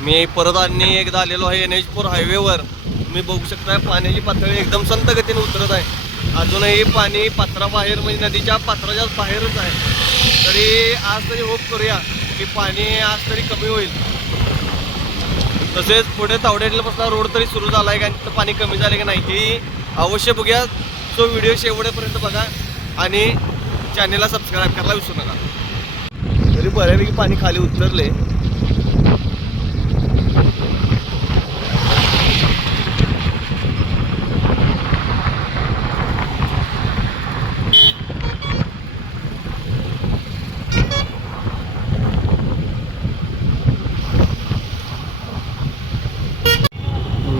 मी परत आणि एकदा आलेलो आहे एन एच फोर हायवेवर. तुम्ही बघू शकता पाण्याची पातळी एकदम संत गतीने उतरत आहे. अजूनही पाणी पात्राबाहेर म्हणजे नदीच्या पात्राच्या बाहेरच आहे. तरी आज तरी होप करूया की पाणी आज तरी कमी होईल. तसेच पुढे तावडेपासून रोड तरी सुरू झाला आहे का तिथं पाणी कमी झाले की नाही ही अवश्य बघूया. तो व्हिडिओ शेवटपर्यंत बघा आणि चॅनेलला सबस्क्राईब करायला विसरू नका. तरी बऱ्यापैकी पाणी खाली उतरले.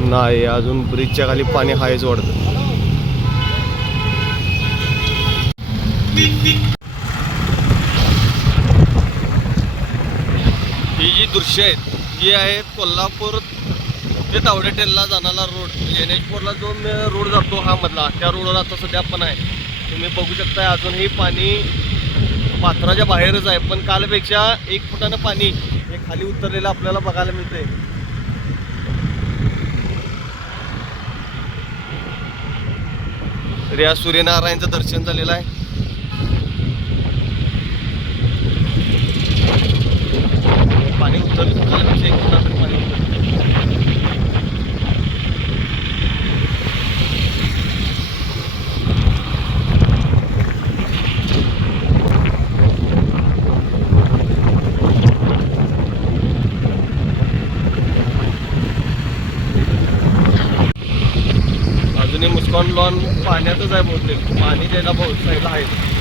नाही अजून ब्रिजच्या खाली पाणी हायच वाढतं. ही जी दृश्य आहेत ही आहेत कोल्हापूर ते तावडेटेलला जाणारा रोड एन एच फोरला जो रोड जातो हा मधला. त्या रोडवर आता सध्या पण आहे. तुम्ही बघू शकताय अजूनही पाणी पात्राच्या बाहेरच आहे. पण कालपेक्षा एक फुटानं पाणी हे खाली उतरलेलं आपल्याला बघायला मिळतंय. तर या सूर्यनारायणचं दर्शन झालेलं आहे. पाणी उतरलं सकाळपेक्षा एक फुटाचं पाणी उतरलं अजूनही मुस्कॉन लॉन पाण्यातच आहे बहुतेक पाणी त्याला बहुत साईडला आहे.